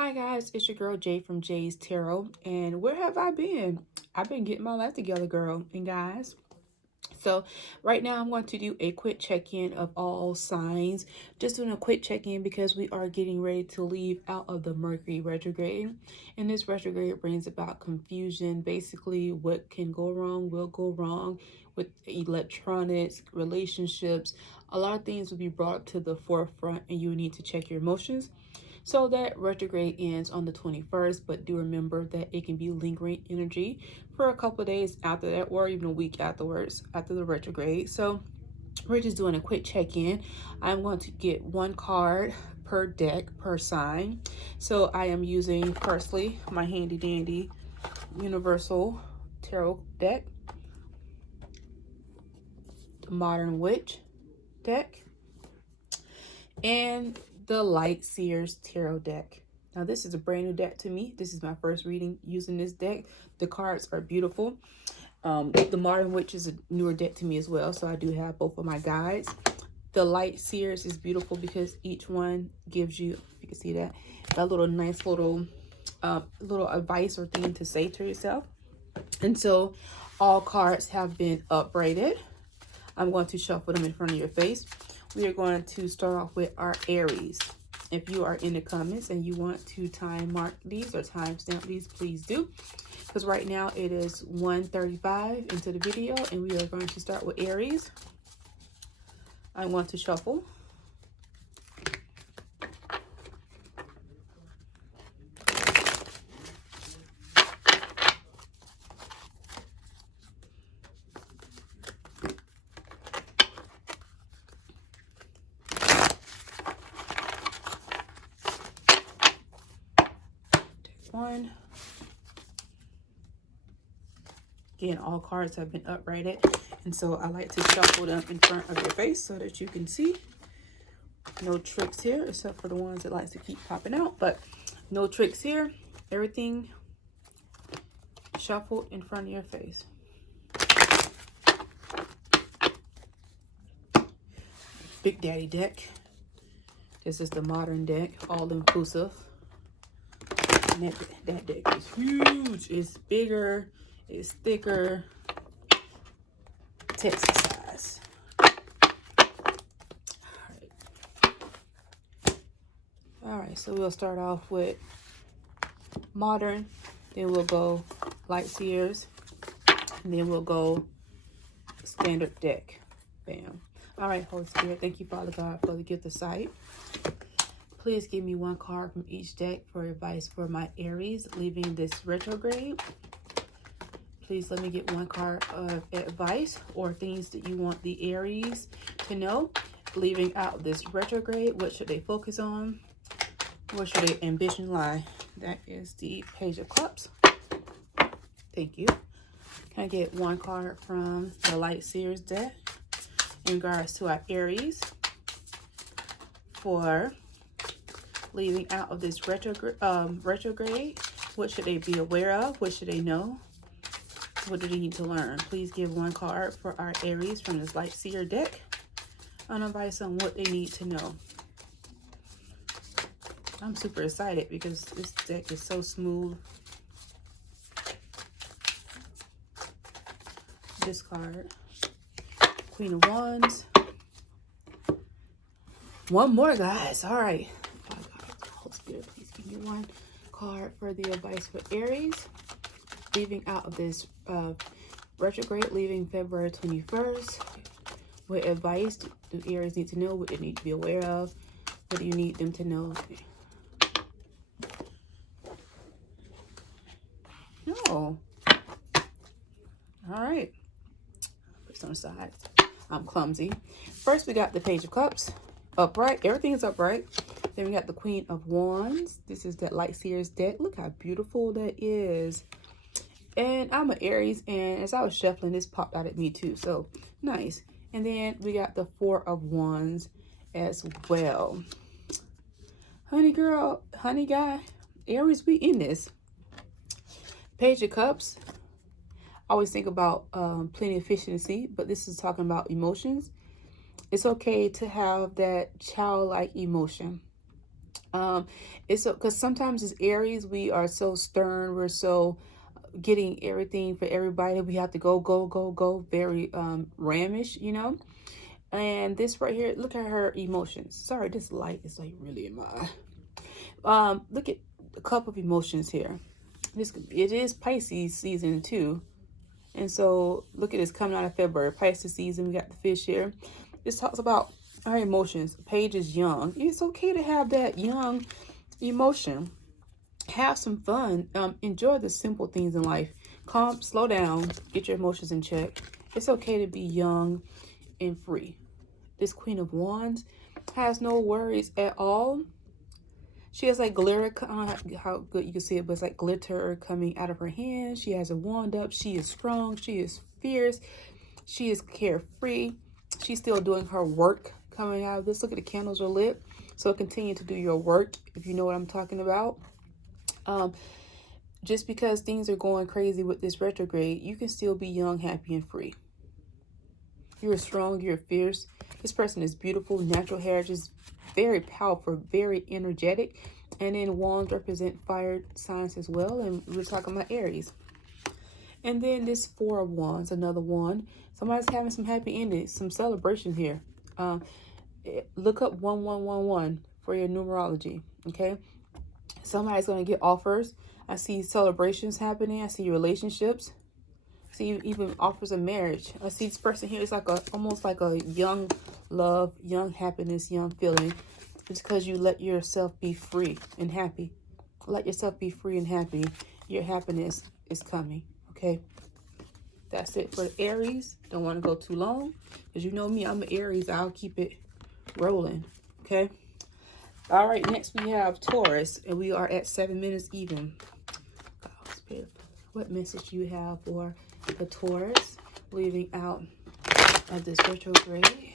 Hi guys, it's your girl Jay from Jay's Tarot, and where have I been? I've been getting my life together, girl and guys. So right now I'm going to do a quick check-in of all signs. Just doing a quick check-in because we are getting ready to leave out of the Mercury retrograde. And this retrograde brings about confusion. Basically, what can go wrong will go wrong with electronics, relationships. A lot of things will be brought up to the forefront and you need to check your emotions. So that retrograde ends on the 21st, but do remember that it can be lingering energy for a couple of days after that, or even a week afterwards, after the retrograde. So we're just doing a quick check-in. I'm going to get one card per deck, per sign. So I am using, firstly, my handy dandy Universal Tarot deck, the Modern Witch deck, and the Light Seers Tarot deck. Now this is a brand new deck to me. This is my first reading using this deck. The cards are beautiful. The Modern Witch is a newer deck to me as well, so I do have both of my guides. The Light Seers is beautiful because each one gives you, you can see that, a little nice little advice or thing to say to yourself. And so all cards have been upgraded. I'm going to shuffle them in front of your face. We are going to start off with our Aries. If you are in the comments and you want to time mark these or time stamp these, please do. Because right now it is 1:35 into the video and we are going to start with Aries. I want to shuffle. One. Again, all cards have been uprated, and so I like to shuffle them in front of your face so that you can see. No tricks here, except for the ones that like to keep popping out, but no tricks here. Everything shuffled in front of your face. Big Daddy deck. This is the modern deck, all inclusive. And that deck is huge. It's bigger. It's thicker. Texas size. All right, so we'll start off with modern, then we'll go Light Seers, and then we'll go standard deck. Bam. All right, Holy Spirit, thank you, Father God, for the gift of sight. Please give me one card from each deck for advice for my Aries leaving this retrograde. Please let me get one card of advice or things that you want the Aries to know leaving out this retrograde. What should they focus on? Where should their ambition lie? That is the Page of Cups. Thank you. Can I get one card from the Light Seers deck in regards to our Aries for leaving out of this retrograde? What should they be aware of? What should they know? What do they need to learn? Please give one card for our Aries from this Light Seer deck on advice on what they need to know. I'm super excited because this deck is so smooth. This card, Queen of Wands. One more, guys. All right. Holy Spirit, please give me one card for the advice for Aries leaving out of this retrograde, leaving February 21st. What advice do Aries need to know? What they need to be aware of? What do you need them to know? No. All right. Put this on the side. I'm clumsy. First, we got the Page of Cups. Upright. Everything is upright. Then we got the Queen of Wands. This is that Light Seers deck. Look how beautiful that is. And I'm an Aries, and as I was shuffling, this popped out at me too. So, nice. And then we got the Four of Wands as well. Honey girl, honey guy, Aries, we in this. Page of Cups. I always think about plenty of fish in the sea, but this is talking about emotions. It's okay to have that childlike emotion. It's because sometimes as Aries, we are so stern, we're so getting everything for everybody. We have to go, go, go, go, very ramish, you know. And this right here, look at her emotions. Sorry, this light is like really in my eye. Look at a couple of emotions here. It is Pisces season too. And so look at this coming out of February, Pisces season. We got the fish here. This talks about our emotions. Paige is young. It's okay to have that young emotion. Have some fun. Enjoy the simple things in life. Calm, slow down, get your emotions in check. It's okay to be young and free. This Queen of Wands has no worries at all. She has like glitter. I don't know how good you can see it, but it's like glitter coming out of her hand. She has a wand up. She is strong. She is fierce. She is carefree. She's still doing her work coming out of this. Look at the candles are lit. So continue to do your work if you know what I'm talking about. Just because things are going crazy with this retrograde, you can still be young, happy, and free. You're strong, you're fierce. This person is beautiful, natural hair, just very powerful, very energetic. And then wands represent fire signs as well. And we're talking about Aries. And then this Four of Wands, another one. Somebody's having some happy endings, some celebrations here. Look up 1111 for your numerology, okay? Somebody's going to get offers. I see celebrations happening. I see relationships. I see even offers of marriage. I see this person here is like almost like a young love, young happiness, young feeling. It's because you let yourself be free and happy. Let yourself be free and happy. Your happiness is coming, okay? That's it for the Aries. Don't want to go too long because you know me, I'm an Aries. I'll keep it rolling, okay? All right, next we have Taurus, and we are at 7 minutes even. What message you have for the Taurus leaving out of this retrograde?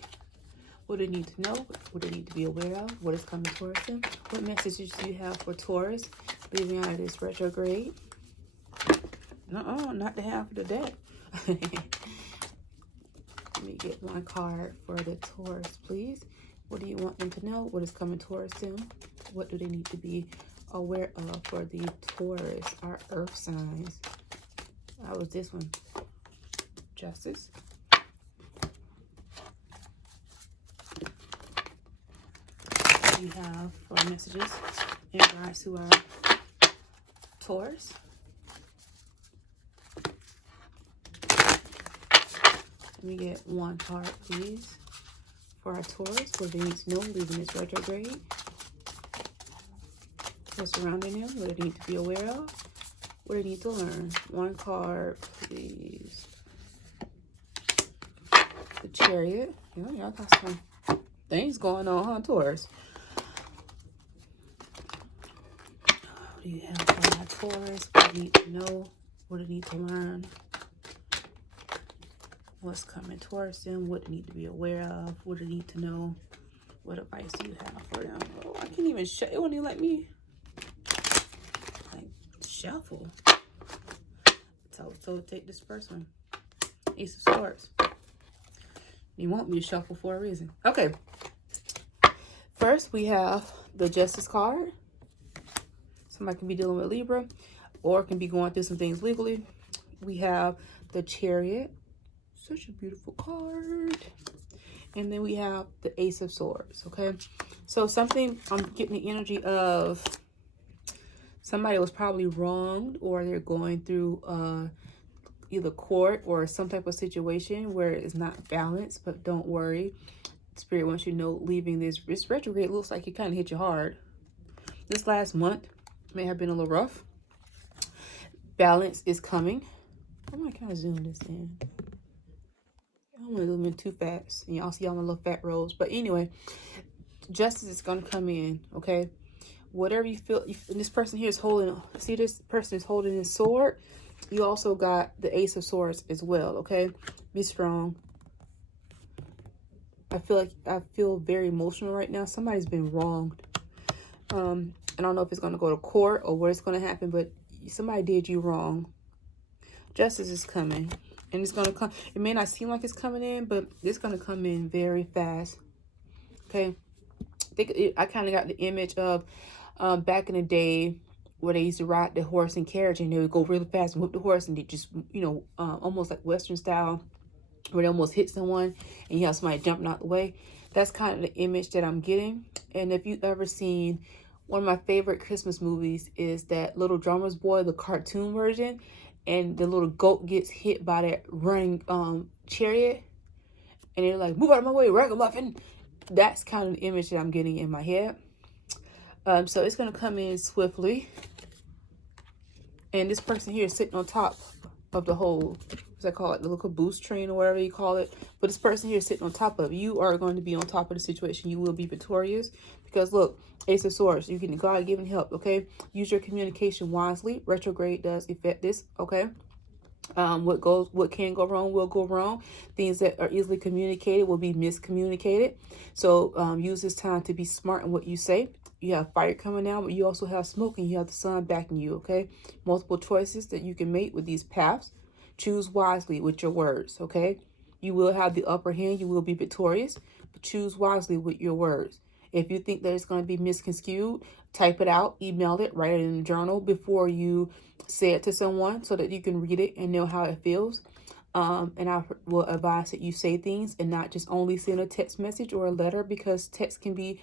What do they need to know? What do they need to be aware of? What is coming towards them? What messages do you have for Taurus leaving out of this retrograde? Not the half of the deck. Let me get one card for the Taurus, please. What do you want them to know? What is coming towards them? What do they need to be aware of for the Taurus, our earth signs? How was this one? Justice. What do you have for messages in regards to our Taurus? Let me get one card, please, for our Taurus. What they need to know leaving this retrograde. What's surrounding them? What they need to be aware of? What they need to learn? One card, please. The Chariot. Y'all got some things going on, huh, Taurus? What do you have for my Taurus? What do you need to know? What do they need to learn? What's coming towards them? What they need to be aware of? What do they need to know? What advice do you have for them? Oh, I can't even it won't even let me like shuffle. So take this first one. Ace of Swords. You want me to shuffle for a reason. Okay. First, we have the Justice card. Somebody can be dealing with Libra or can be going through some things legally. We have the Chariot. Such a beautiful card. And then we have the Ace of Swords, okay? So something, I'm getting the energy of somebody was probably wronged, or they're going through either court or some type of situation where it's not balanced, but don't worry. Spirit wants you to know leaving this retrograde looks like it kind of hit you hard. This last month may have been a little rough. Balance is coming. I'm going to kind of zoom this in. I don't want to zoom in too fast. And y'all see all my little fat rolls. But anyway, justice is going to come in, okay? Whatever you feel, and this person here is holding, see this person is holding his sword. You also got the Ace of Swords as well, okay? Be strong. I feel very emotional right now. Somebody's been wronged. I don't know if it's going to go to court or what it's going to happen, but somebody did you wrong. Justice is coming. And it's going to come. It may not seem like it's coming in, but it's going to come in very fast. Okay? I kind of got the image of back in the day where they used to ride the horse and carriage, and they would go really fast and whip the horse, and they just, you know, almost like Western style, where they almost hit someone and you have somebody jumping out the way. That's kind of the image that I'm getting. And if you've ever seen, one of my favorite Christmas movies is that Little Drummer's Boy, the cartoon version, and the little goat gets hit by that running chariot, and they're like, move out of my way, ragamuffin. That's kind of the image that I'm getting in my head. So it's going to come in swiftly. And this person here is sitting on top of the whole, what's that called, the little caboose train or whatever you call it. But this person here is sitting on top of it. You are going to be on top of the situation. You will be victorious. Because look, Ace of Swords, you get God-given help, okay? Use your communication wisely. Retrograde does affect this, okay? What can go wrong will go wrong. Things that are easily communicated will be miscommunicated. So use this time to be smart in what you say. You have fire coming down, but you also have smoke, and you have the sun backing you, okay? Multiple choices that you can make with these paths. Choose wisely with your words, okay? You will have the upper hand. You will be victorious, but choose wisely with your words. If you think that it's going to be misconstrued, type it out, email it, write it in a journal before you say it to someone so that you can read it and know how it feels. And I will advise that you say things and not just only send a text message or a letter, because text can be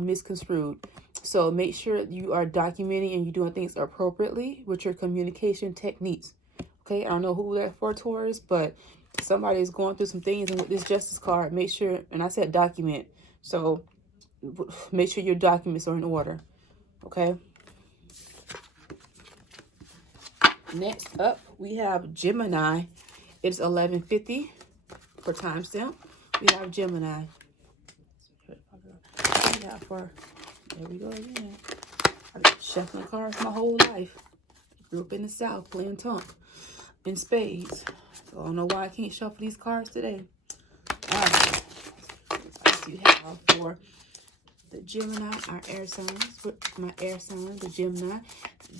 misconstrued. So make sure you are documenting and you're doing things appropriately with your communication techniques. Okay, I don't know who that for, Taurus, but somebody is going through some things, and with this Justice card, make sure, and I said document, so make sure your documents are in order. Okay. Next up, we have Gemini. It's 11:50 for timestamp. We have Gemini. There we go again. I've been shuffling cards my whole life. Grew up in the South playing tonk in spades. So I don't know why I can't shuffle these cards today. All right. What do you have for the Gemini, our air signs? With my air sign, the Gemini,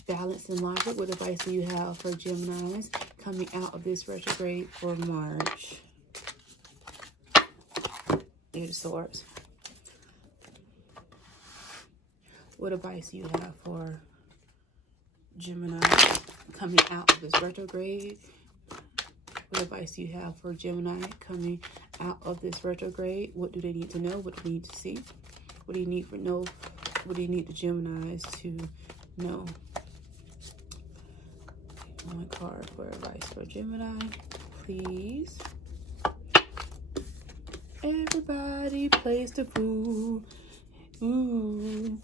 balance and logic. What advice do you have for Geminis coming out of this retrograde for March? Eight of Swords. What advice do you have for Gemini coming out of this retrograde? What advice do you have for Gemini coming out of this retrograde? What do they need to know? What do they need to see? What do you need for know? What do you need the Geminis to know? One card for advice for Gemini, please. Everybody plays the fool. Ooh.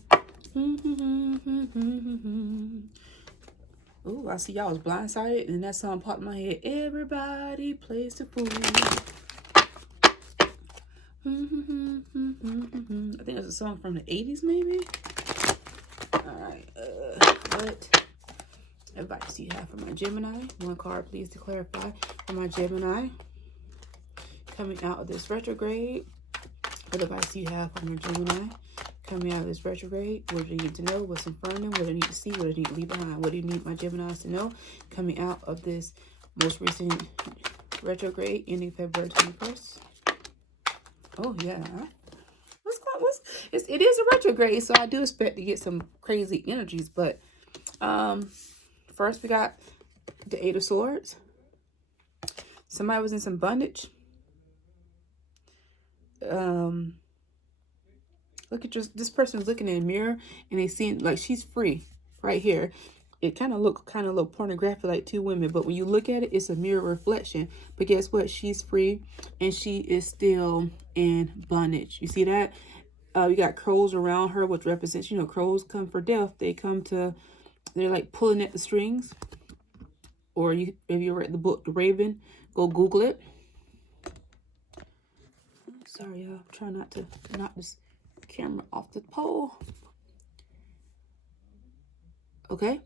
Ooh, I see y'all was blindsided, and that song popped in my head. Everybody plays the fool. I think that's a song from the 80s, maybe. All right. What advice do you have for my Gemini? One card, please, to clarify for my Gemini coming out of this retrograde. What advice do you have for my Gemini coming out of this retrograde? What do you need to know? What's in front of them? What do you need to see? What do you need to leave behind? What do you need my Geminis to know coming out of this most recent retrograde ending February 21st? Oh, yeah. It is a retrograde, so I do expect to get some crazy energies. But first we got the Eight of Swords. Somebody was in some bondage. Look at this person's looking in a mirror, and they seem like she's free right here. It kind of look a little pornographic, like two women, but when you look at it, it's a mirror reflection. But guess what? She's free, and she is still in bondage. You see that? We got crows around her, which represents, you know, crows come for death. They're like pulling at the strings. Or if you read the book The Raven, go Google it. Sorry, y'all. I'm trying not to knock this camera off the pole. Okay,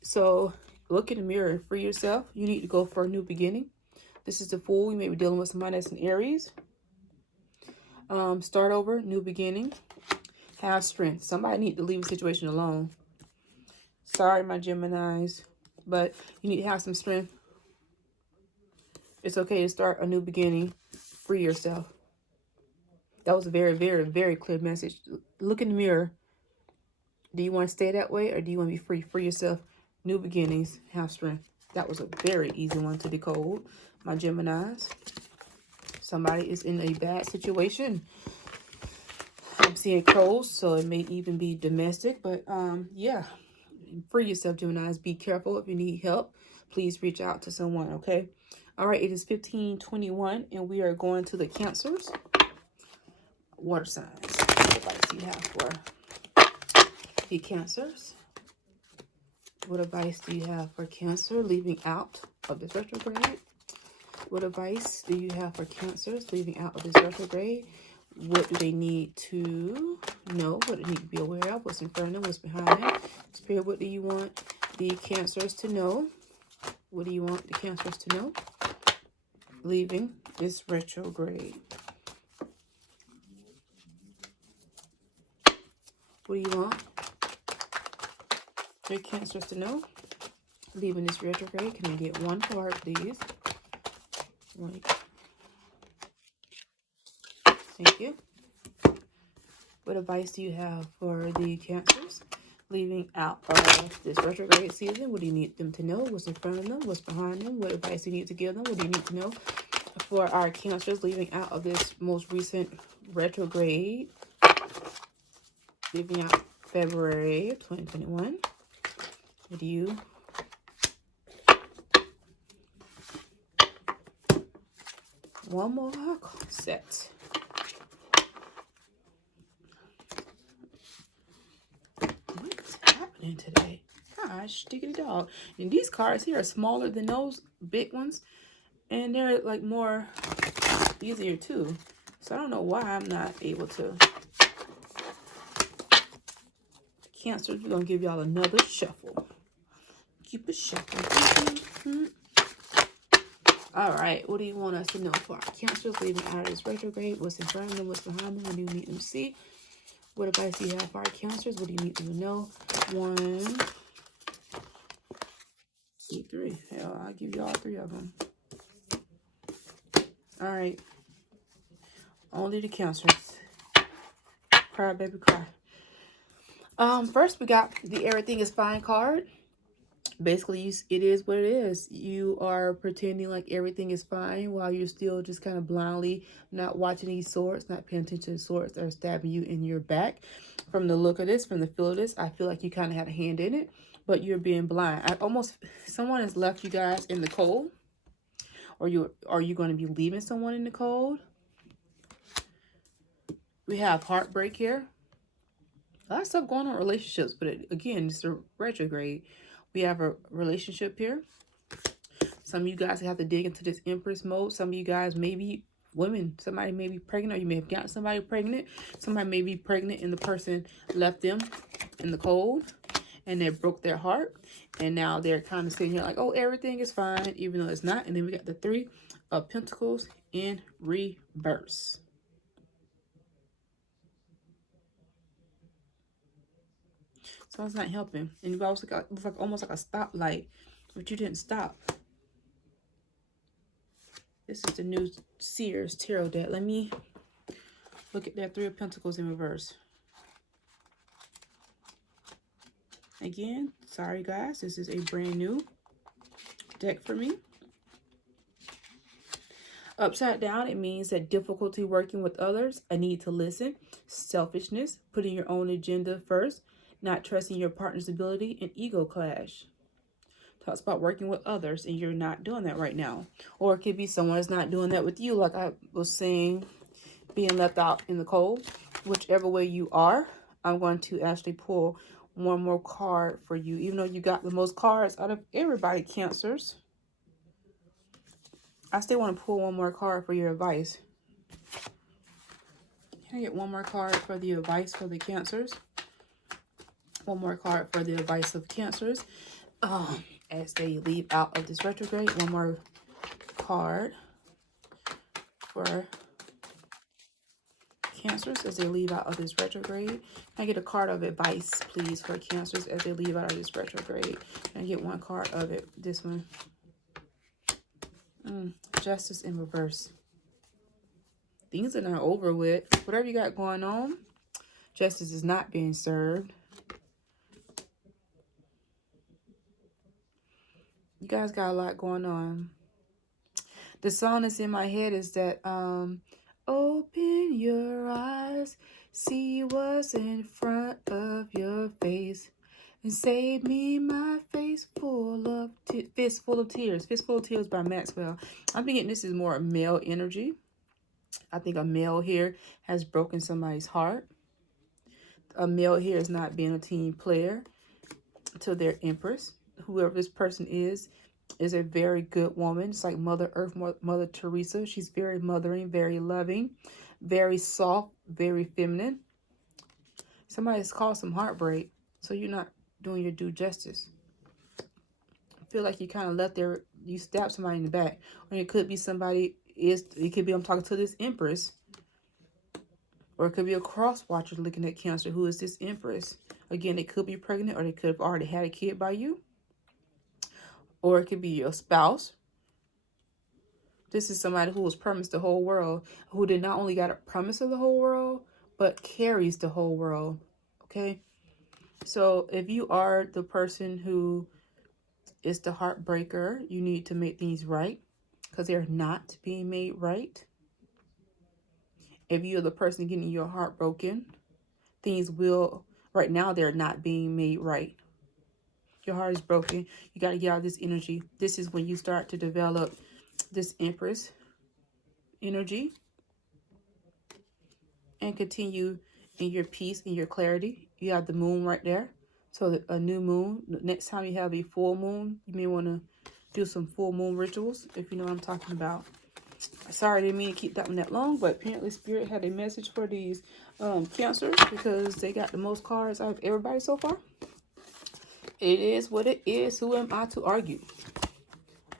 so look in the mirror and free yourself. You need to go for a new beginning. This is the Fool. You may be dealing with somebody that's an Aries. Start over, new beginning. Have strength. Somebody need to leave a situation alone. Sorry, my Geminis, but you need to have some strength. It's okay to start a new beginning. Free yourself. That was a very, very, very clear message. Look in the mirror. Do you want to stay that way, or do you want to be free? Free yourself. New beginnings. Have strength. That was a very easy one to decode, my Geminis. Somebody is in a bad situation. I'm seeing crows, so it may even be domestic. But yeah, free yourself, Geminis. Be careful. If you need help, please reach out to someone, okay? All right, it is 15:21, and we are going to the Cancers. Water signs. What advice do you have for the Cancers? What advice do you have for Cancer leaving out of this retrograde? What advice do you have for Cancers leaving out of this retrograde? What do they need to know? What do they need to be aware of? What's in front of them? What's behind them? Spirit, what do you want the Cancers to know? What do you want the Cancers to know leaving this retrograde? What do you want the Cancers to know leaving this retrograde? Can I get one card, please? Right. Thank you. What advice do you have for the Cancers leaving out of this retrograde season? What do you need them to know? What's in front of them? What's behind them? What advice do you need to give them? What do you need to know for our Cancers leaving out of this most recent retrograde? Leaving out February of 2021. What do you... One more set. What's happening today? Gosh, diggity dog. And these cards here are smaller than those big ones. And they're like more easier too. So I don't know why I'm not able to. Cancers, we're going to give y'all another shuffle. Keep it shuffling. All right, what do you want us to know for our Cancers leaving out of this retrograde? What's in front of them? What's behind them? What do you need them to see? What advice do you have for our Cancers? What do you need them to know? 1, 2, 3. Hell, I'll give you all 3 of them. All right. Only the Cancers. Cry, baby, cry. First, we got the Everything is Fine card. Basically, it is what it is. You are pretending like everything is fine while you're still just kind of blindly not watching these swords, not paying attention to the swords that are stabbing you in your back. From the look of this, from the feel of this, I feel like you kind of had a hand in it, but you're being blind. Someone has left you guys in the cold, or are you going to be leaving someone in the cold? We have heartbreak here. A lot of stuff going on in relationships, but again, it's a retrograde. We have a relationship here. Some of you guys have to dig into this Empress mode. Some of you guys may be women. Somebody may be pregnant, or you may have gotten somebody pregnant. Somebody may be pregnant and the person left them in the cold and they broke their heart. And now they're kind of sitting here like, oh, everything is fine, even though it's not. And then we got the 3 of Pentacles in reverse. So it's not helping. And you've also got, it's like almost like a stoplight, but you didn't stop. This is the new Sears Tarot deck. Let me look at that 3 of Pentacles in reverse. Again, sorry guys, this is a brand new deck for me. Upside down, it means that difficulty working with others, a need to listen, selfishness, putting your own agenda first, not trusting your partner's ability, and ego clash. Talks about working with others and you're not doing that right now. Or it could be someone is not doing that with you, like I was saying, being left out in the cold. Whichever way you are, I'm going to actually pull one more card for you. Even though you got the most cards out of everybody, Cancers, I still want to pull one more card for your advice. Can I get one more card for the advice for the Cancers? One more card for the advice of Cancers. As they leave out of this retrograde. One more card for Cancers as they leave out of this retrograde. Can I get a card of advice, please, for Cancers as they leave out of this retrograde? Can I get one card of it? This one. Justice in reverse. Things are not over with. Whatever you got going on, justice is not being served. You guys got a lot going on. The song that's in my head is that, open your eyes, see what's in front of your face, and save me my face full of fistful of tears. Fistful of Tears by Maxwell. I'm thinking this is more male energy. I think a male here has broken somebody's heart. A male here is not being a team player to their empress. Whoever this person is a very good woman. It's like Mother Earth, Mother Teresa. She's very mothering, very loving, very soft, very feminine. Somebody's caused some heartbreak, so you're not doing your due justice. I feel like you kind of you stab somebody in the back. Or it could be it could be I'm talking to this empress. Or it could be a cross watcher looking at Cancer. Who is this empress? Again, they could be pregnant, or they could have already had a kid by you. Or it could be your spouse. This is somebody who was promised the whole world, who did not only got a promise of the whole world, but carries the whole world. Okay? So if you are the person who is the heartbreaker, you need to make things right, because they're not being made right. If you're the person getting your heart broken, right now they're not being made right. Your heart is broken. You got to get out of this energy. This is when you start to develop this Empress energy and continue in your peace and your clarity. You have the moon right there. So a new moon. Next time you have a full moon, you may want to do some full moon rituals, if you know what I'm talking about. Sorry, I didn't mean to keep that one that long, but apparently Spirit had a message for these Cancers, because they got the most cards out of everybody so far. It is what it is. Who am I to argue?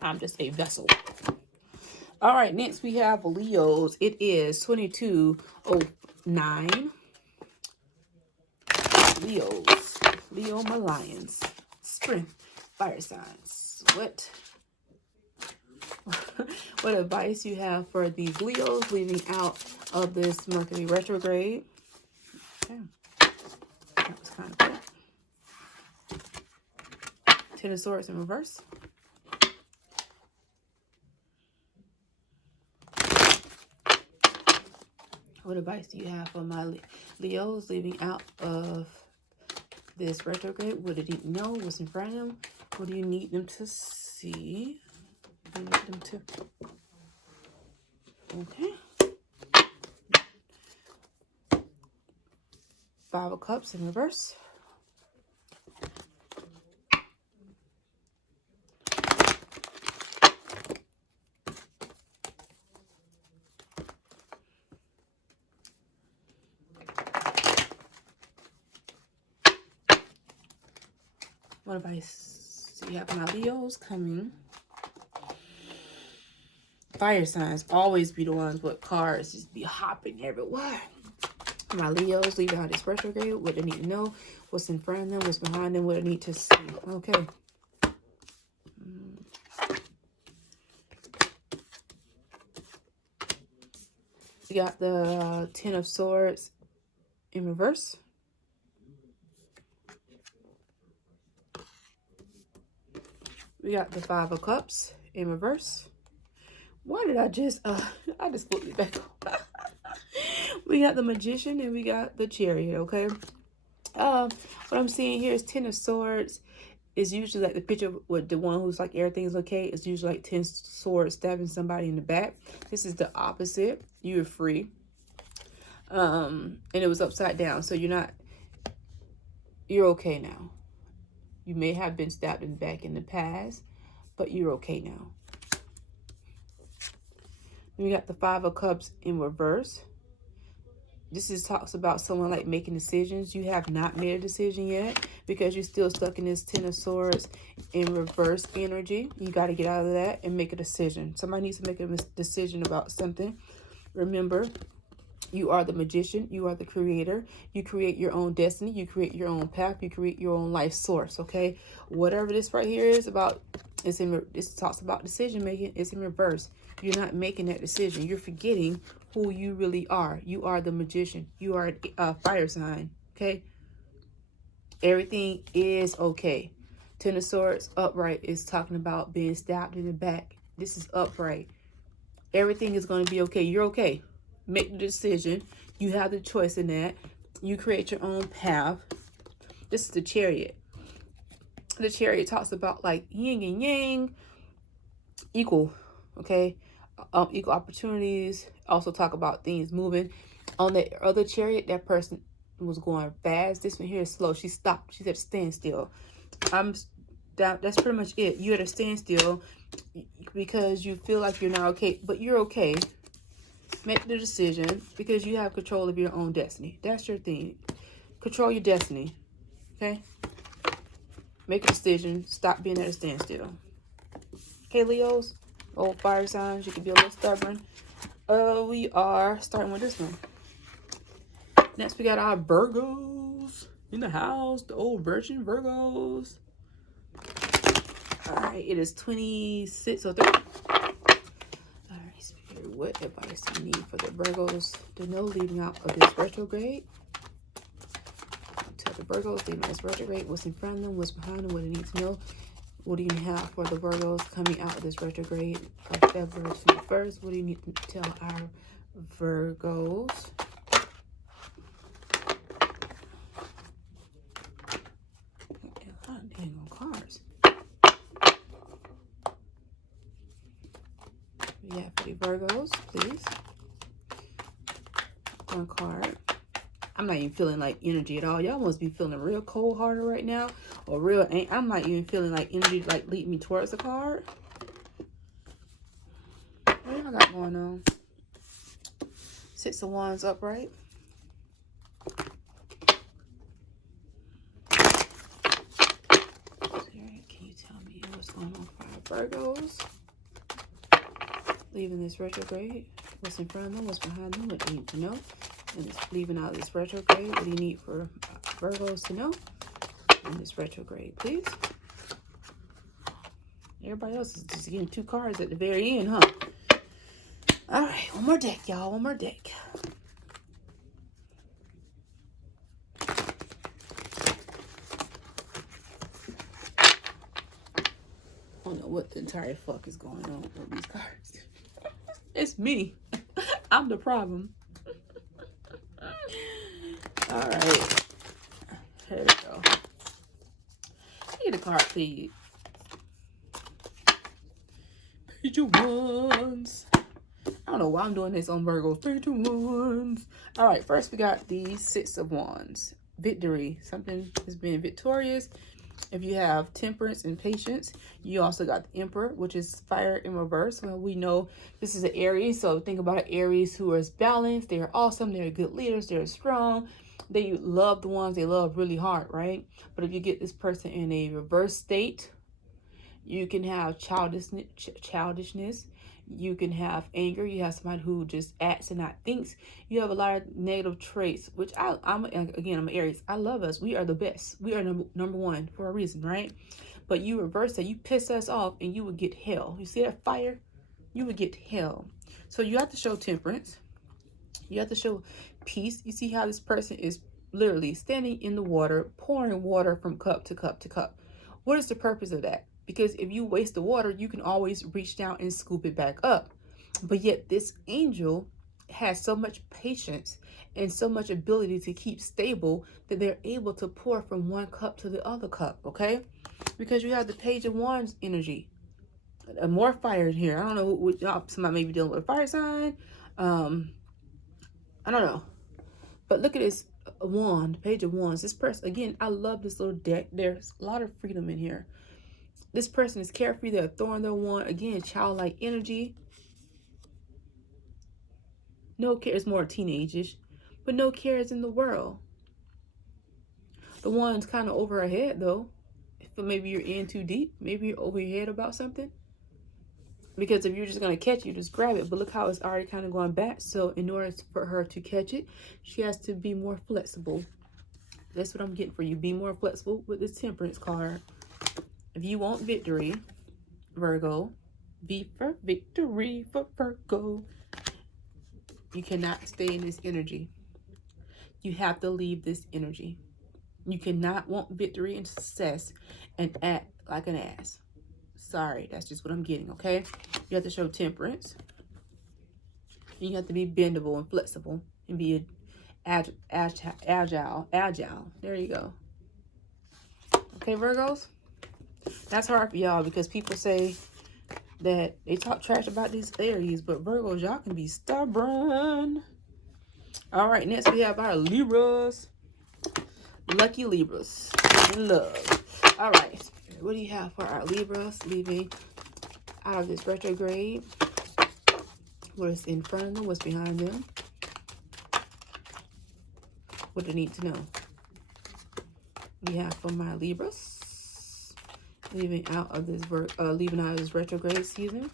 I'm just a vessel. All right, next we have Leos. It is 2209. Leos. Leo, my lions. Strength. Fire signs. What advice you have for these Leos leaving out of this Mercury retrograde? Okay. That was kind of cool. Ten of Swords in reverse. What advice do you have for my Leos leaving out of this retrograde? What did he know? What's in front of them? What do you need them to see? You need them to... Okay. Five of Cups in reverse. What advice do you have for my Leos coming? Fire signs always be the ones with cards just be hopping everywhere. My Leos leaving out this retrograde, what they need to know, what's in front of them, what's behind them, what they need to see. Okay. We got the Ten of Swords in reverse. We got the Five of Cups in reverse. Why did I just flipped it back on. We got the Magician and we got the Chariot, okay? What I'm seeing here is Ten of Swords is usually like the picture with the one who's like everything's okay. It's usually like 10 swords stabbing somebody in the back. This is the opposite. You're free. And it was upside down. So you're okay now. You may have been stabbed in the back in the past, but you're okay now. Then we got the Five of Cups in reverse. This talks about someone like making decisions. You have not made a decision yet because you're still stuck in this Ten of Swords in reverse energy. You got to get out of that and make a decision. Somebody needs to make a decision about something. Remember, you are the Magician. You are the creator. You create your own destiny. You create your own path. You create your own life source, okay? Whatever this right here is about, this talks about decision making. It's in reverse. You're not making that decision. You're forgetting who you really are. You are the magician. You are a fire sign, okay? Everything is okay. Ten of Swords upright is talking about being stabbed in the back. This is upright. Everything is going to be okay. You're okay. Make the decision. You have the choice in that. You create your own path. This is the Chariot. The Chariot talks about like yin and yang, equal, okay? Equal opportunities. Also talk about things moving. On the other Chariot, that person was going fast. This one here is slow. She stopped. She's at a standstill. That's pretty much it. You're at a standstill because you feel like you're not okay, but you're okay. Make the decision because you have control of your own destiny. That's your thing. Control your destiny. Okay? Make a decision. Stop being at a standstill. Okay, Leos? Old fire signs. You can be a little stubborn. We are starting with this one. Next, we got our Virgos in the house. The old virgin Virgos. All right. It is 26:03. What advice do you need for the Virgos to know leading out of this retrograde? Tell the Virgos leading out of this retrograde, what's in front of them, what's behind them, what they need to know. What do you have for the Virgos coming out of this retrograde of February 21st? What do you need to tell our Virgos? Dang on cards. Yeah, for the Virgos, please. One card. I'm not even feeling like energy at all. Y'all must be feeling real cold-hearted right now. Or real, I'm not even feeling like energy like leading me towards the card. What y'all got going on? Six of Wands upright. Can you tell me what's going on for our Virgos? Leaving this retrograde. What's in front of them? What's behind them? What do you need to know? And it's leaving out this retrograde. What do you need for Virgos to know in this retrograde, please? Everybody else is just getting two cards at the very end, huh? All right, one more deck, y'all. One more deck. I don't know what the entire fuck is going on with these cards. It's me. I'm the problem. All right. Here we go. Get a card, please. Page of Wands. I don't know why I'm doing this on Virgos. Page of Wands. All right. First, we got the Six of Wands. Victory. Something has been victorious. If you have temperance and patience, you also got the Emperor, which is fire in reverse. Well, we know this is an Aries, so think about Aries who is balanced. They are awesome. They're good leaders. They're strong. They love the ones they love really hard, right? But if you get this person in a reverse state, you can have childishness. You can have anger. You have somebody who just acts and not thinks. You have a lot of negative traits, which I'm an Aries. I love us. We are the best. We are number one for a reason, right? But you reverse that. You piss us off and you would get hell. You see that fire? You would get hell. So you have to show temperance. You have to show peace. You see how this person is literally standing in the water, pouring water from cup to cup to cup. What is the purpose of that? Because if you waste the water, you can always reach down and scoop it back up. But yet this angel has so much patience and so much ability to keep stable that they're able to pour from one cup to the other cup, okay? Because you have the Page of Wands energy. More fire in here. I don't know what somebody may be dealing with a fire sign. I don't know. But look at this wand, Page of Wands. This person, again, I love this little deck. There's a lot of freedom in here. This person is carefree. They're throwing their wand. Again, childlike energy. No cares, more teenage-ish, but no cares in the world. The wand's kind of over her head, though. But maybe you're in too deep. Maybe you're over your head about something. Because if you're just going to catch it, just grab it. But look how it's already kind of going back. So in order for her to catch it, she has to be more flexible. That's what I'm getting for you. Be more flexible with this Temperance card. If you want victory, Virgo, V for victory for Virgo. You cannot stay in this energy. You have to leave this energy. You cannot want victory and success and act like an ass. Sorry, that's just what I'm getting, okay? You have to show temperance. You have to be bendable and flexible and be agile. There you go. Okay, Virgos? That's hard for y'all because people say that they talk trash about these Aries, but Virgos, y'all can be stubborn. All right, next we have our Libras. Lucky Libras in love. All right, what do you have for our Libras leaving out of this retrograde? What's in front of them? What's behind them? What do they need to know? We have for my Libras leaving out of this retrograde season.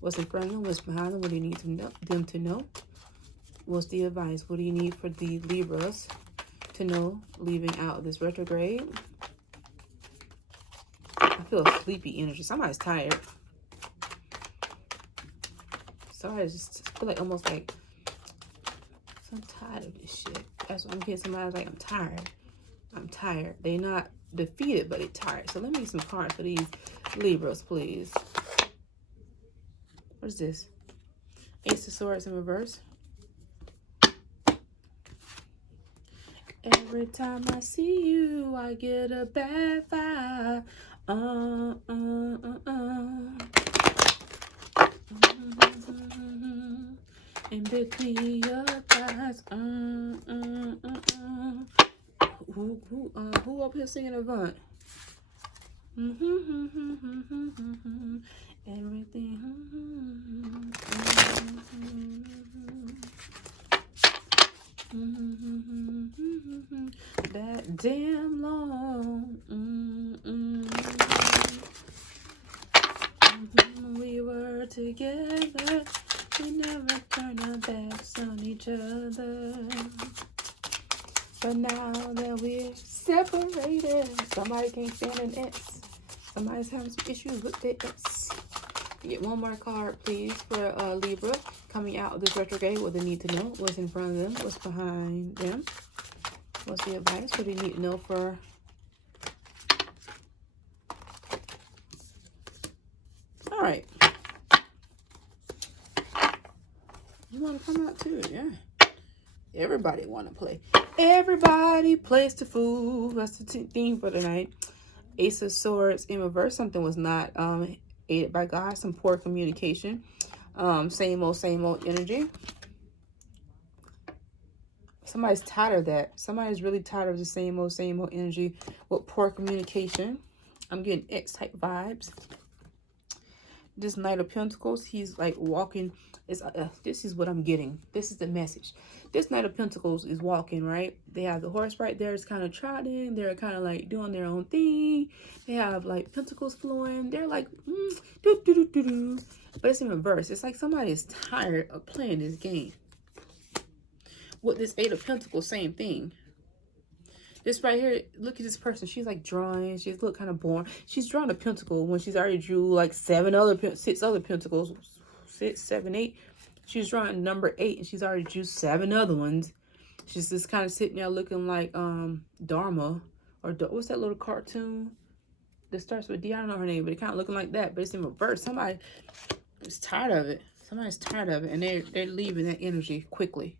What's in front of them? What's behind them? What do you need them to know? What's the advice? What do you need for the Libras to know leaving out of this retrograde? I feel a sleepy energy. Somebody's tired. Sorry, I just feel like almost like I'm tired of this shit. That's what I'm getting. Somebody's like, I'm tired. I'm tired. They're not defeated, but they're tired. So let me get some cards for these Libras, please. What is this? Ace of Swords in reverse. Every time I see you, I get a bad vibe. In between your thighs. Who up here singing Avant? Everything. That damn long. We were together. We never turned our backs on each other. But now that we're separated, somebody can't stand an ex. Somebody's having some issues with their ex. Get one more card, please, for Libra coming out of this retrograde. What they need to know, what's in front of them, what's behind them, what's the advice, what do you need to know for all right. You want to come out too? Yeah. Everybody want to play. Everybody plays the fool. That's the theme for tonight. Ace of Swords in reverse. Something was not aided by God. Some poor communication. Same old energy. Somebody's tired of that. Somebody's really tired of the same old energy with poor communication. I'm getting X-type vibes. This Knight of Pentacles, he's like walking. This is what I'm getting. This is the message. This Knight of Pentacles is walking, right? They have the horse right there. It's kind of trotting. They're kind of like doing their own thing. They have like pentacles flowing. They're like, do, do, do, do, do. But it's in reverse. It's like somebody is tired of playing this game. With this Eight of Pentacles, same thing. This right here, look at this person. She's like drawing. She's look kind of boring. She's drawing a pentacle when she's already drew like 6 other pentacles. 6, 7, 8. She's drawing number 8 and she's already drew 7 other ones. She's just kind of sitting there looking like Dharma or what's that little cartoon that starts with D? I don't know her name, but it kind of looking like that. But it's in reverse. Somebody is tired of it. Somebody's tired of it, and they're leaving that energy quickly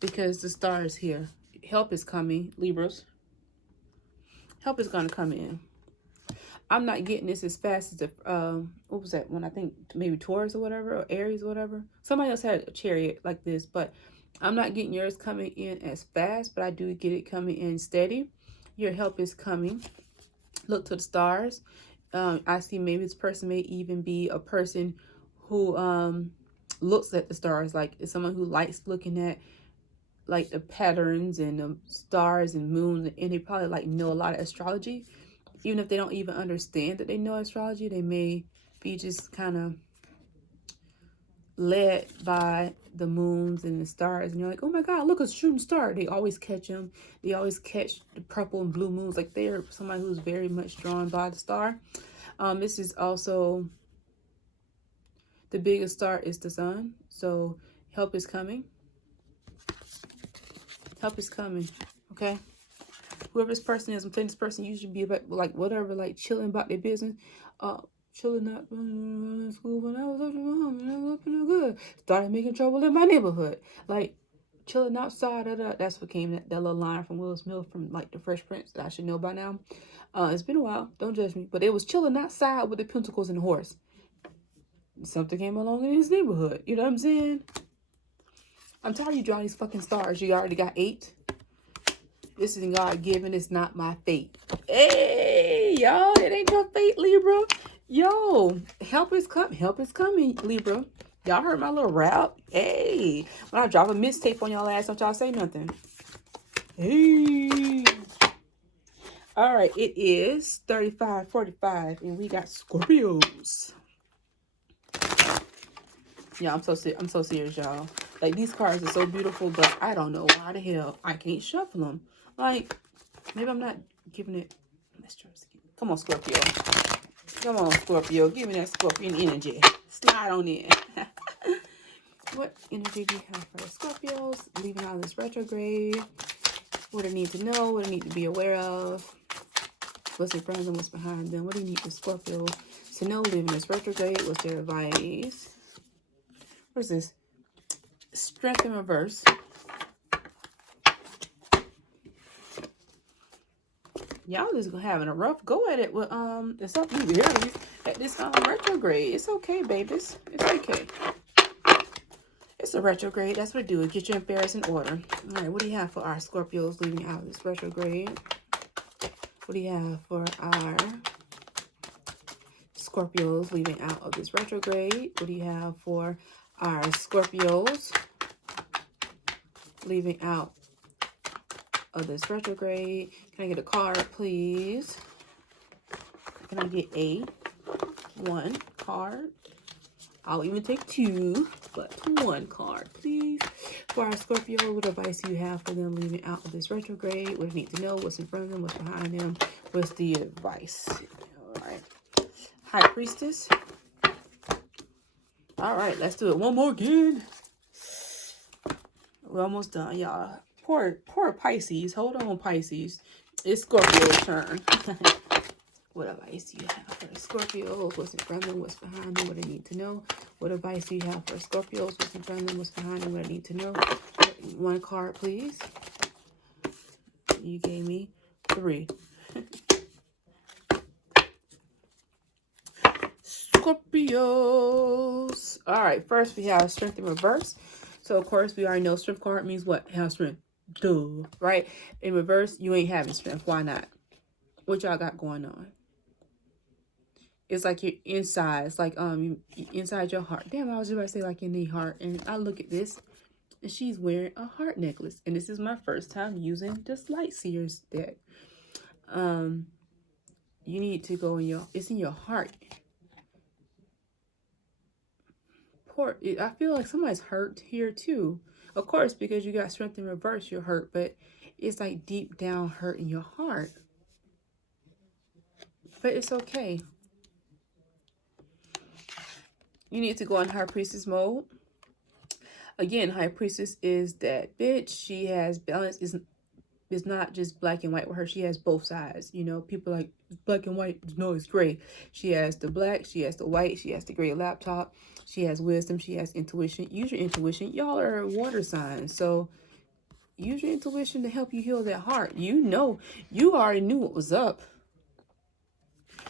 because the star is here. Help is coming, Libras. Help is going to come in. I'm not getting this as fast as the, what was that one? I think maybe Taurus or whatever, or Aries or whatever. Somebody else had a chariot like this, but I'm not getting yours coming in as fast, but I do get it coming in steady. Your help is coming. Look to the stars. I see maybe this person may even be a person who looks at the stars. Like it's someone who likes looking at like the patterns and the stars and moons, and they probably like know a lot of astrology. Even if they don't even understand that they know astrology, they may be just kind of led by the moons and the stars, and you're like, oh my god, look, a shooting star. They always catch them. They always catch the purple and blue moons. Like they're somebody who's very much drawn by the star. This is also the biggest star is the sun, so Help is coming. Help is coming. Okay? Whoever this person is, I'm telling this person usually be about, like, whatever, like, chilling about their business. Chilling up in school when I was up in my home and I was up in the good. Started making trouble in my neighborhood. Like, chilling outside. That's what came, that little line from Will Smith from, like, The Fresh Prince that I should know by now. It's been a while. Don't judge me. But it was chilling outside with the pentacles and the horse. Something came along in his neighborhood. You know what I'm saying? I'm tired of you drawing these fucking stars. You already got 8. This is God given. It's not my fate. Hey, y'all. It ain't your fate, Libra. Yo, help is coming. Help is coming, Libra. Y'all heard my little rap? Hey, when I drop a mixtape on y'all ass, don't y'all say nothing. Hey. All right, it is 35:45, and we got Scorpios. Yeah, I'm so serious, y'all. Like, these cards are so beautiful, but I don't know why the hell I can't shuffle them. Like, maybe I'm not giving it. Let's try this again. Come on, Scorpio. Come on, Scorpio. Give me that Scorpion energy. Slide on in. What energy do you have for the Scorpios? Leaving out this retrograde. What I need to know. What I need to be aware of. What's in front of them. What's behind them. What do you need the Scorpio to know? Leaving this retrograde. What's their advice? What is this? Strength in reverse. Y'all just having a rough go at it with it's up you Aries at this retrograde. It's okay, babies. It's okay. It's a retrograde. That's what it do. Get your affairs in order. All right, what do you have for our Scorpios leaving out of this retrograde? What do you have for our Scorpios leaving out of this retrograde? What do you have for our Scorpios leaving out of this retrograde? Can I get a card, please? Can I get one card? I'll even take 2, but 1 card, please. For our Scorpio, what advice do you have for them leaving out of this retrograde? What do you need to know? What's in front of them? What's behind them? What's the advice? All right. High Priestess. All right, let's do it one more again. We're almost done, y'all. Poor Pisces. Hold on, Pisces. It's Scorpio's turn. What advice do you have for Scorpios? What's in front of them? What's behind them? What I need to know? What advice do you have for Scorpios? What's in front of them? What's behind them? What I need to know? 1 card, please. You gave me 3. Scorpios. All right, first we have strength in reverse. So, of course, we already know strength card means what? Have strength. Duh. Right? In reverse, you ain't having strength. Why not? What y'all got going on? It's like you're inside. It's like inside your heart. Damn, I was just about to say like in the heart. And I look at this, and she's wearing a heart necklace. And this is my first time using this Light Seers deck. You need to go in your. It's in your heart. I feel like somebody's hurt here too. Of course, because you got strength in reverse, you're hurt. But it's like deep down hurt in your heart. But it's okay. You need to go in High Priestess mode. Again, High Priestess is that bitch. She has balance. It's not just black and white with her. She has both sides. You know, people like black and white. No, it's gray. She has the black. She has the white. She has the gray laptop. She has wisdom. She has intuition. Use your intuition. Y'all are water signs. So use your intuition to help you heal that heart. You know, you already knew what was up.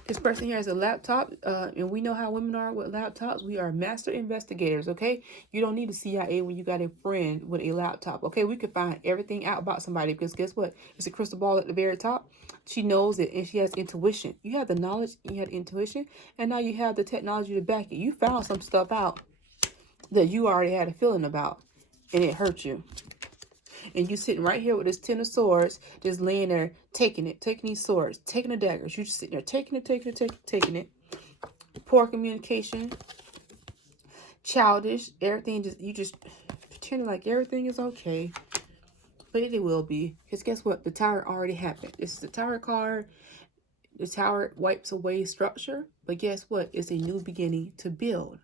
This person here has a laptop, and we know how women are with laptops. We are master investigators, okay? You don't need a CIA when you got a friend with a laptop, okay? We could find everything out about somebody because guess what? It's a crystal ball at the very top. She knows it, and she has intuition. You have the knowledge, and you have intuition, and now you have the technology to back it. You found some stuff out that you already had a feeling about, and it hurt you. And you sitting right here with this 10 of swords, just laying there, taking these swords, taking the daggers. You just sitting there, taking it. Poor communication, childish, everything. You just pretending like everything is okay, but it will be. Because guess what? The Tower already happened. This is the Tower card. The Tower wipes away structure, but guess what? It's a new beginning to build.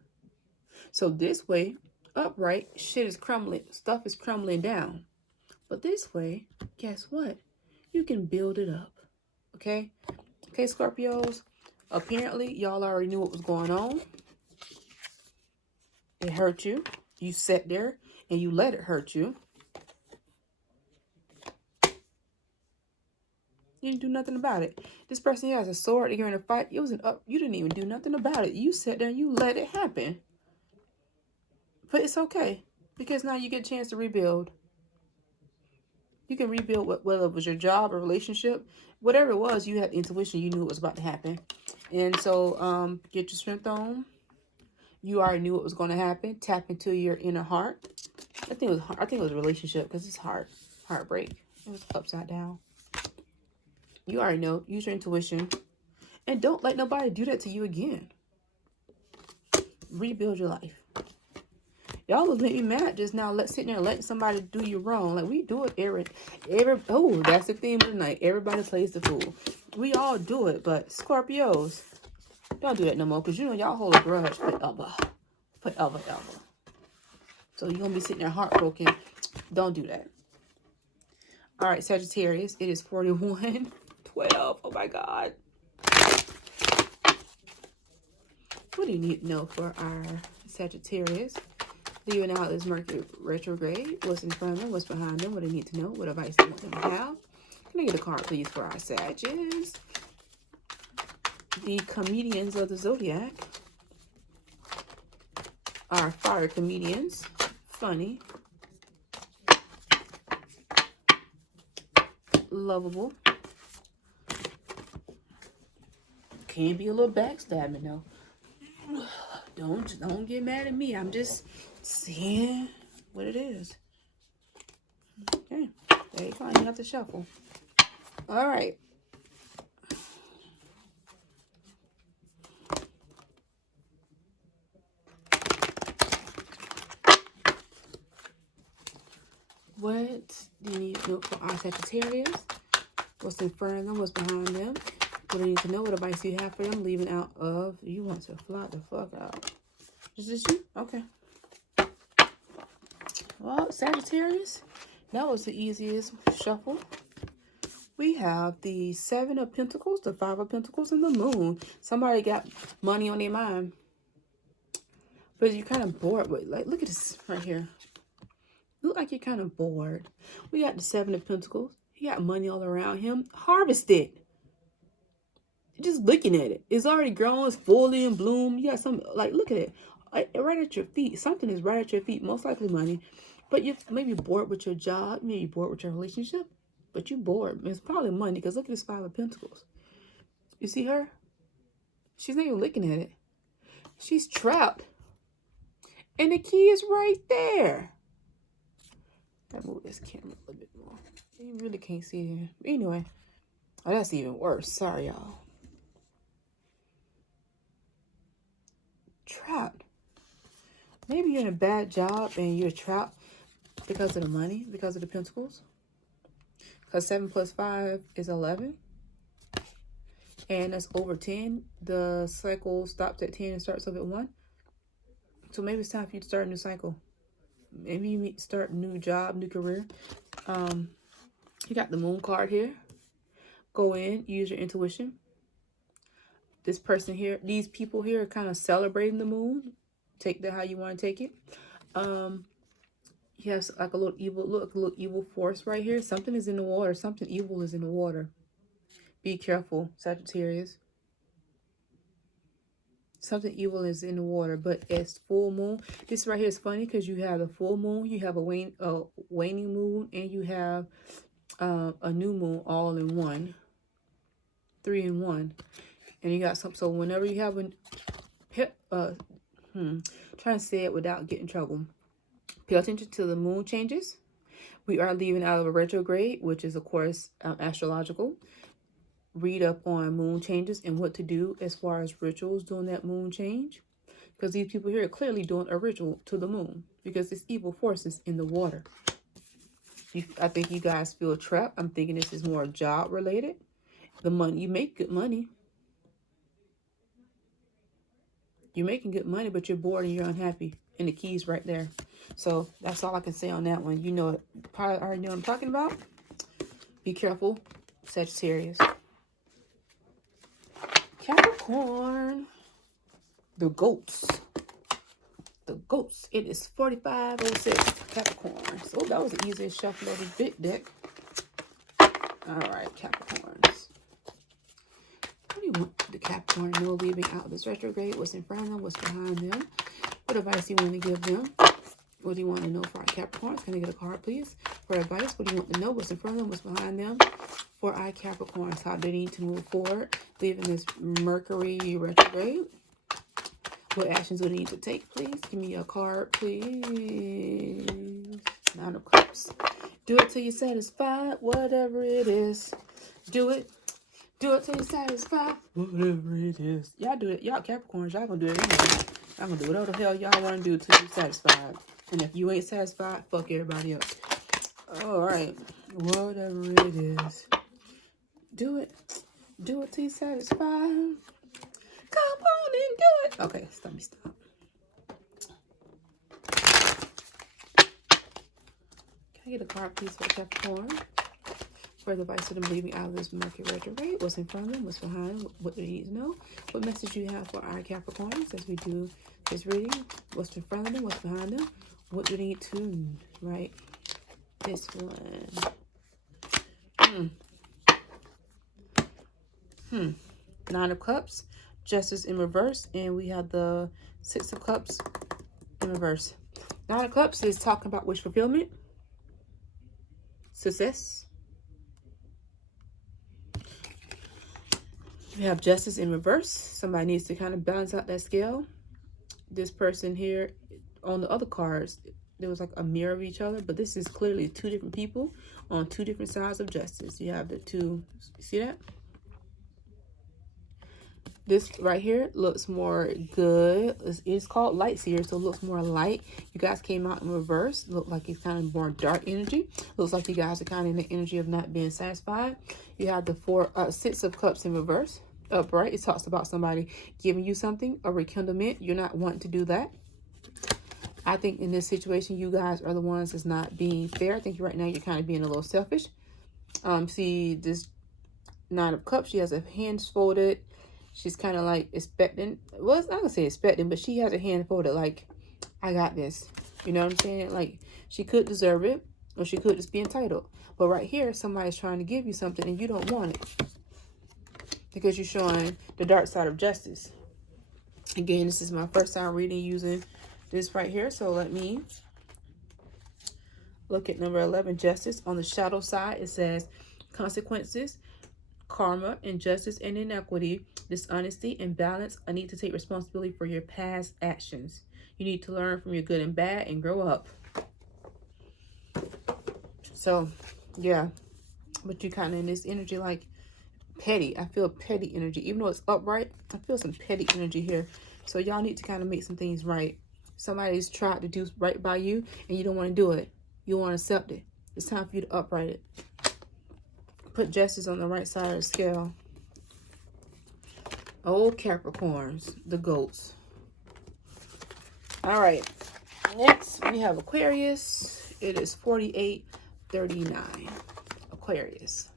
So this way, upright, shit is crumbling, stuff is crumbling down. But this way, guess what? You can build it up. Okay? Okay, Scorpios. Apparently, y'all already knew what was going on. It hurt you. You sat there and you let it hurt you. You didn't do nothing about it. This person here has a sword. You're in a fight. It was an up. You didn't even do nothing about it. You sat there and you let it happen. But it's okay, because now you get a chance to rebuild. You can rebuild whether it was your job or relationship, whatever it was. You had intuition. You knew it was about to happen, and so get your strength on. You already knew what was going to happen. Tap into your inner heart. I think it was a relationship, because it's heartbreak. It was upside down. You already know. Use your intuition, and don't let nobody do that to you again. Rebuild your life. Y'all was making me mad just now. Sitting there letting somebody do you wrong. Like, we do it oh, that's the theme of the night. Everybody plays the fool. We all do it, but Scorpios, don't do that no more, because you know y'all hold a grudge forever. Forever, ever. So you're gonna be sitting there heartbroken. Don't do that. All right, Sagittarius, it is 41:12. Oh my God. What do you need to know for our Sagittarius? Leaving out is Mercury retrograde. What's in front of them? What's behind them? What they need to know? What advice they want them to have? Can I get a card, please, for our Sagittarius? The comedians of the zodiac are fire comedians. Funny. Lovable. Can be a little backstabbing, though. Don't get mad at me. I'm just seeing what it is. Okay. There you go. You have to shuffle. All right. What do you need to know for our Sagittarius? What's in front of them? What's behind them? What do you need to know? What advice you have for them? Leaving out of, you want to fly the fuck out. Is this you? Okay. Well, Sagittarius, that was the easiest shuffle. We have the 7 of Pentacles, the 5 of Pentacles, and the Moon. Somebody got money on their mind. But you're kind of bored with, like, look at this right here. Look like you're kind of bored. We got the 7 of Pentacles. He got money all around him. Harvest it. Just looking at it. It's already grown. It's fully in bloom. You got some, like, look at it. Right at your feet. Something is right at your feet. Most likely money. But you're maybe bored with your job. Maybe bored with your relationship. But you're bored. It's probably money, because look at this 5 of Pentacles. You see her? She's not even looking at it. She's trapped. And the key is right there. I move this camera a little bit more. You really can't see it. Anyway. Oh, that's even worse. Sorry, y'all. Trapped. Maybe you're in a bad job and you're trapped because of the money, because of the Pentacles. Because 7 plus 5 is 11. And that's over 10. The cycle stops at 10 and starts up at 1. So maybe it's time for you to start a new cycle. Maybe you start a new job, new career. You got the Moon card here. Go in, use your intuition. This person here, these people here are kind of celebrating the Moon. Take that how you want to take it. You have like a little evil, look, a little evil force right here. Something is in the water. Something evil is in the water. Be careful, Sagittarius. Something evil is in the water, but it's full moon. This right here is funny because you have the full moon, you have a waning moon, and you have a new moon all in one. 3 in 1. And you got some, so whenever you have trying to say it without getting in trouble. Pay attention to the moon changes. We are leaving out of a retrograde, which is, of course, astrological. Read up on moon changes and what to do as far as rituals during that moon change. Because these people here are clearly doing a ritual to the moon because it's evil forces in the water. I think you guys feel trapped. I'm thinking this is more job related. The money, you make good money. You're making good money, but you're bored and you're unhappy. And the key's right there. So that's all I can say on that one. You know it. Probably already know what I'm talking about. Be careful, Sagittarius. Capricorn. The goats. The goats. It is 4506 Capricorn. So that was the easiest shuffle of the big deck. All right, Capricorns. What do you want the Capricorn to know leaving out this retrograde? What's in front of them? What's behind them? What advice do you want to give them? What do you want to know for our Capricorns? Can I get a card, please? For advice, what do you want to know? What's in front of them? What's behind them? For our Capricorns, how they need to move forward, leaving this Mercury retrograde. What actions do they need to take, please? Give me a card, please. Nine of Cups. Do it till you're satisfied, whatever it is. Do it. Do it till you're satisfied, whatever it is. Y'all do it. Y'all Capricorns, y'all gonna do it anyway. Y'all gonna do whatever the hell y'all want to do till you're satisfied. And if you ain't satisfied, fuck everybody else. All right. Whatever it is. Do it. Do it till you're satisfied. Come on and do it. Okay, stop. Can I get a card, please, for Capricorn? For the advice of them leaving out of this Mercury retrograde. What's in front of them? What's behind them? What do they need to know? What message do you have for our Capricorns as we do this reading? What's in front of them? What's behind them? What do they need to write? This one. Nine of Cups. Justice in reverse. And we have the Six of Cups in reverse. Nine of Cups is talking about wish fulfillment. Success. We have Justice in reverse. Somebody needs to kind of balance out that scale. This person here, on the other cards, there was like a mirror of each other, but this is clearly two different people on two different sides of justice. You have the two, see that? This right here looks more good. It's called light seer, so it looks more light. You guys came out in reverse. Look like it's kind of more dark energy. Looks like you guys are kind of in the energy of not being satisfied. You have the Six of Cups in reverse. Upright. It talks about somebody giving you something, a rekindlement. You're not wanting to do that. I think in this situation, you guys are the ones that's not being fair. I think right now you're kind of being a little selfish. See this Nine of Cups. She has her hands folded. She's kind of like expecting. Well, I'm not gonna say expecting, but she has her hand folded like, I got this. You know what I'm saying? Like, she could deserve it, or she could just be entitled. But right here, somebody's trying to give you something and you don't want it. Because you're showing the dark side of justice. Again, this is my first time reading using this right here. So let me look at number 11, Justice. On the shadow side, it says consequences, karma, injustice and inequity, dishonesty and balance. I need to take responsibility for your past actions. You need to learn from your good and bad and grow up. So, yeah. But you kind of in this energy like petty. I feel petty energy. Even though it's upright, I feel some petty energy here. So y'all need to kind of make some things right. Somebody's tried to do right by you and you don't want to do it. You want to accept it. It's time for you to upright it. Put justice on the right side of the scale. Oh, Capricorns, the goats. All right. Next, we have Aquarius. It is 4839. Aquarius.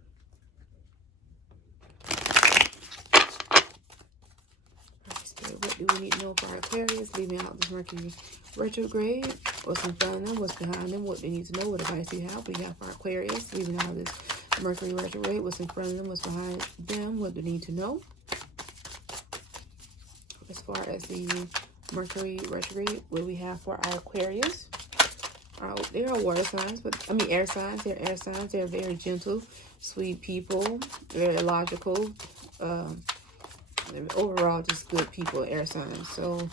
What do we need to know for our Aquarius? Leaving out this Mercury retrograde. What's in front of them? What's behind them? What they need to know? What advice do you have? We have for our Aquarius. Leaving out this Mercury retrograde. What's in front of them? What's behind them? What do they need to know? As far as the Mercury retrograde, what do we have for our Aquarius? They are water signs, but I mean air signs. They're air signs. They're very gentle, sweet people. Very logical. Overall, just good people, air signs. So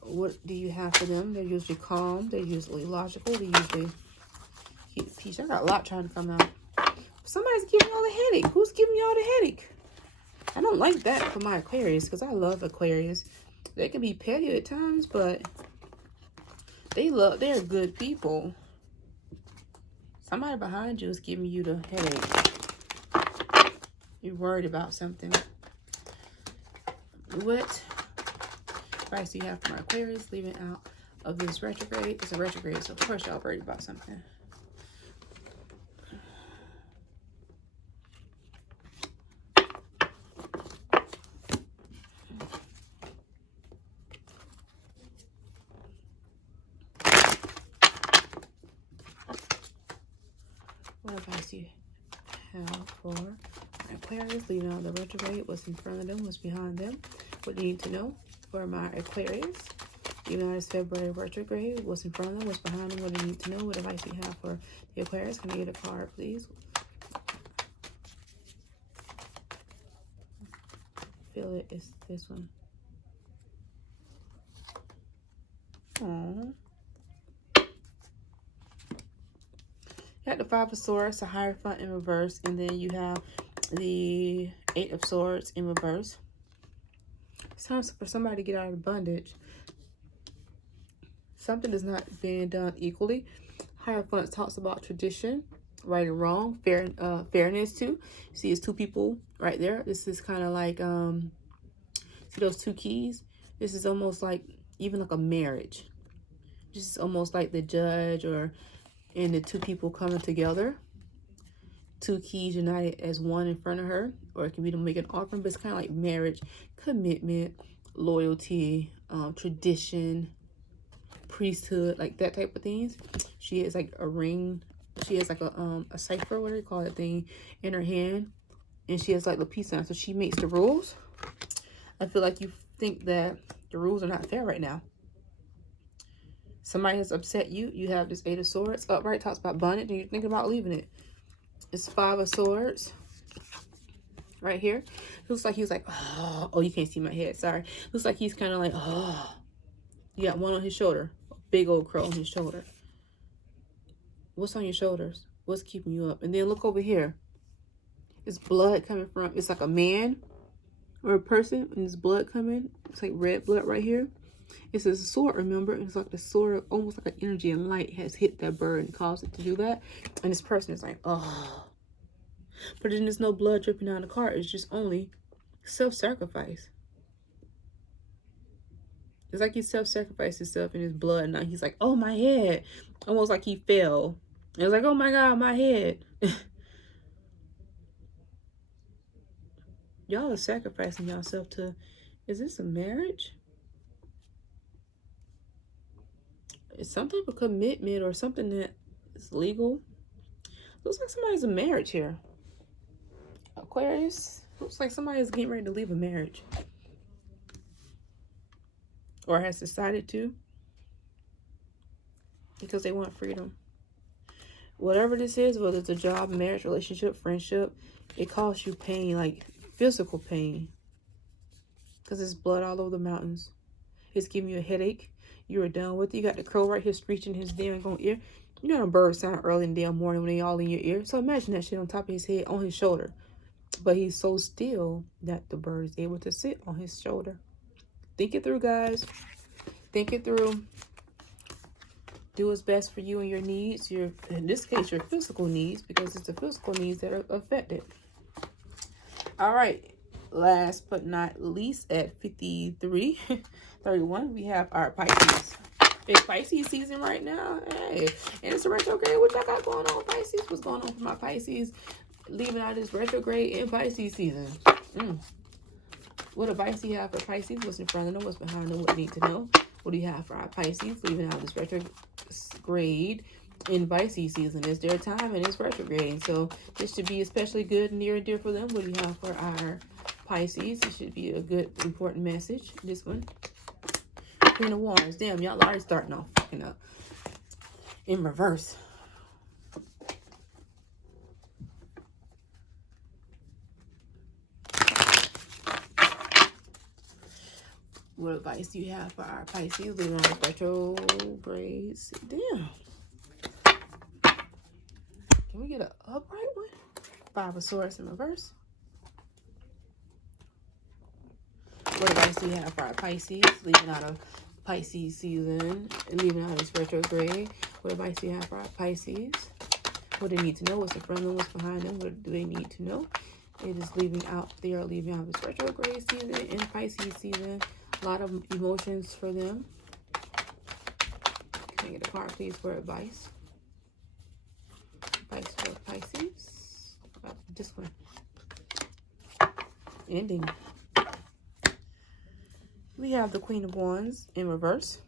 what do you have for them? They're usually calm. They're usually logical. They usually keep peace. I got a lot trying to come out. Somebody's giving y'all a headache. Who's giving y'all the headache? I don't like that for my Aquarius because I love Aquarius. They can be petty at times, but they're good people. Somebody behind you is giving you the headache. You're worried about something. What advice do you have for my Aquarius? Leaving out of this retrograde. It's a retrograde, so of course y'all worried about something. What advice you have for Aquarius leaving out the retrograde? What's in front of them? What's behind them? What do you need to know for my Aquarius? Even though it's February retrograde, what's in front of them? What's behind them? What do you need to know? What advice you have for the Aquarius? Can I get a card, please? Feel it. It's this one. Aww. You got the Five of Swords, the Hierophant in reverse, and then you have the Eight of Swords in reverse. It's time for somebody to get out of bondage. Something is not being done equally. Hierophant talks about tradition, right and wrong, fairness too. See, it's two people right there. This is kind of like, see those two keys? This is almost like, even like a marriage. This is almost like the judge and the two people coming together. Two keys united as one in front of her. Or it can be to make an offering, but it's kind of like marriage, commitment, loyalty, tradition, priesthood, like that type of things. She has like a ring. She has like a cipher, what do you call that thing, in her hand. And she has like the peace sign. So she makes the rules. I feel like you think that the rules are not fair right now. Somebody has upset you. You have this Eight of Swords. Upright talks about bondage, and you're thinking about leaving it. It's Five of Swords. Right here. Looks like he's like, oh, you can't see my head. Sorry. Looks like he's kind of like, oh. You got one on his shoulder. A big old crow on his shoulder. What's on your shoulders? What's keeping you up? And then look over here. It's blood coming from, it's like a man or a person, and there's blood coming. It's like red blood right here. It's a sword, remember? It's like the sword, almost like an energy and light has hit that bird and caused it to do that. And this person is like, oh. But then there's no blood dripping down the card. It's just only self-sacrifice. It's like he self-sacrificed himself in his blood. Now he's like, oh, my head. Almost like he fell. It was like, oh, my God, my head. Y'all are sacrificing yourself to, is this a marriage? It's some type of commitment or something that is legal. Looks like somebody's in marriage here. Aquarius, looks like somebody's getting ready to leave a marriage. Or has decided to. Because they want freedom. Whatever this is, whether it's a job, marriage, relationship, friendship, it causes you pain, like physical pain. Because there's blood all over the mountains. It's giving you a headache. You are done with it. You got the crow right here screeching his damn ear. You know the birds sound early in the damn morning when they all in your ear. So imagine that shit on top of his head, on his shoulder. But he's so still that the bird is able to sit on his shoulder. Think it through, guys. Think it through. Do what's best for you and your needs. In this case, your physical needs, because it's the physical needs that are affected. All right. Last but not least, at 53:31, we have our Pisces. It's Pisces season right now. Hey, and it's a retrograde. What y'all got going on, Pisces? What's going on for my Pisces? Leaving out this retrograde in Pisces season. What advice do you have for Pisces? What's in front of them? What's behind them? What do you need to know? What do you have for our Pisces? Leaving out this retrograde in Pisces season. It's their time and it's retrograde. So this should be especially good and near and dear for them. What do you have for our Pisces? It should be a good, important message. This one. Queen of Wands. Damn, y'all already starting off fucking up. In reverse. What advice do you have for our Pisces leaving on retrogrades? Damn. Can we get an upright one? Five of Swords in reverse. What advice do you have for our Pisces leaving out of Pisces season and leaving out this retrograde? What advice do you have for our Pisces? What do they need to know? What's in front of them? What's behind them? What do they need to know? It is leaving out. They are leaving out this retrograde season and Pisces season. A lot of emotions for them. Can I get a card, please, for advice? Advice for Pisces. This one. Ending. We have the Queen of Wands in reverse.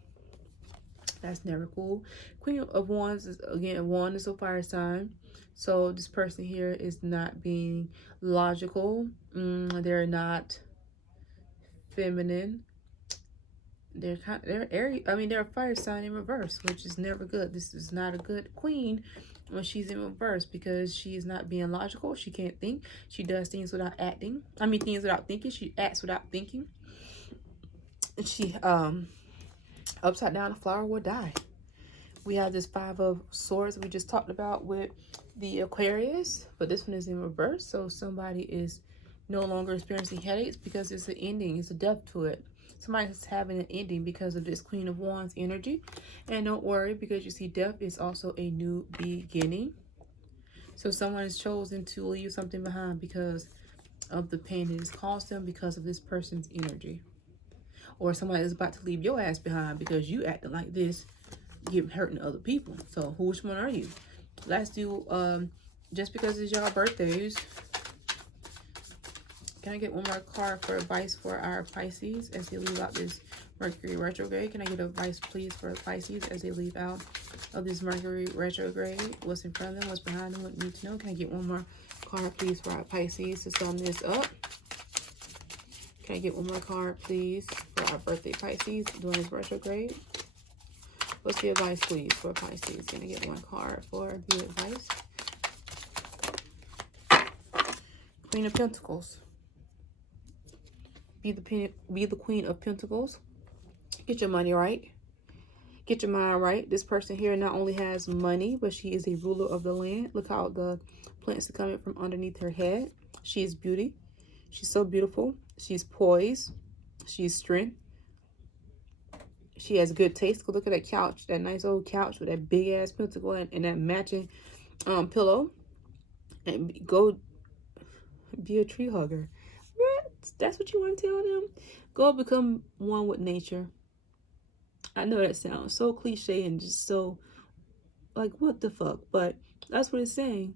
That's never cool. Queen of Wands is, again, Wand is a fire sign. So this person here is not being logical. They're not feminine. They're Aries. I mean, they're a fire sign in reverse, which is never good. This is not a good queen when she's in reverse, because she is not being logical. She can't think. She does things without acting. I mean, things without thinking. She acts without thinking. And she upside down, a flower will die. We have this Five of Swords we just talked about with the Aquarius, but this one is in reverse. So somebody is no longer experiencing headaches because it's an ending. It's a depth to it. Somebody's having an ending because of this Queen of Wands energy. And don't worry, because you see death is also a new beginning. So someone has chosen to leave something behind because of the pain it has caused them because of this person's energy. Or somebody is about to leave your ass behind because you acting like this, hurting other people. So which one are you? Let's do just because it's y'all birthdays. Can I get one more card for advice for our Pisces as they leave out this Mercury retrograde? Can I get advice, please, for Pisces as they leave out of this Mercury retrograde? What's in front of them? What's behind them? What you need to know? Can I get one more card, please, for our Pisces to sum this up? Can I get one more card, please, for our birthday Pisces during this retrograde? What's the advice, please, for Pisces? Can I get one card for the advice? Queen of Pentacles. Be the Queen of Pentacles. Get your money right. Get your mind right. This person here not only has money, but she is a ruler of the land. Look how the plants are coming from underneath her head. She is beauty. She's so beautiful. She's poised. She's strength. She has good taste. Go look at that couch, that nice old couch with that big ass pentacle and that matching pillow. And go be a tree hugger. What? That's what you want to tell them? Go become one with nature. I know that sounds so cliche and just so like, what the fuck? But that's what it's saying.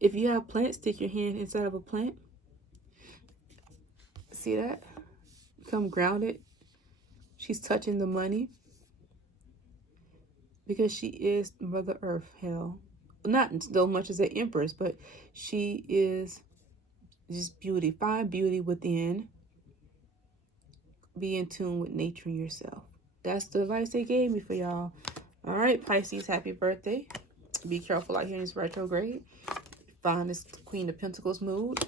If you have plants, stick your hand inside of a plant. See that? Become grounded. She's touching the money because she is Mother Earth. Hell, not so much as an empress, but she is just beauty. Find beauty within. Be in tune with nature yourself. That's the advice they gave me for y'all. All right, Pisces, happy birthday. Be careful out here in this retrograde. Find this Queen of Pentacles mood.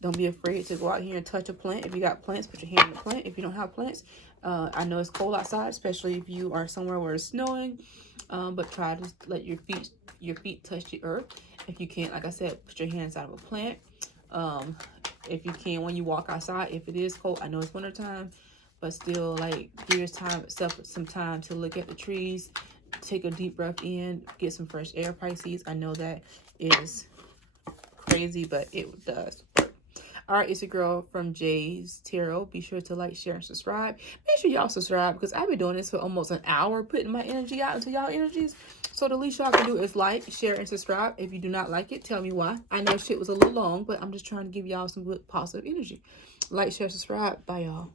Don't be afraid to go out here and touch a plant. If you got plants, put your hand in the plant. If you don't have plants, I know it's cold outside, especially if you are somewhere where it's snowing. But try to let your feet touch the earth. If you can't, like I said, put your hands out of a plant. If you can, when you walk outside, if it is cold, I know it's wintertime, but still, like, give yourself some time to look at the trees, take a deep breath in, get some fresh air, Pisces. I know that is crazy, but it does work. All right, it's your girl from Jay's Tarot. Be sure to like, share, and subscribe. Make sure y'all subscribe because I've been doing this for almost an hour, putting my energy out into y'all energies. So the least y'all can do is like, share, and subscribe. If you do not like it, tell me why. I know shit was a little long, but I'm just trying to give y'all some good positive energy. Like, share, subscribe. Bye, y'all.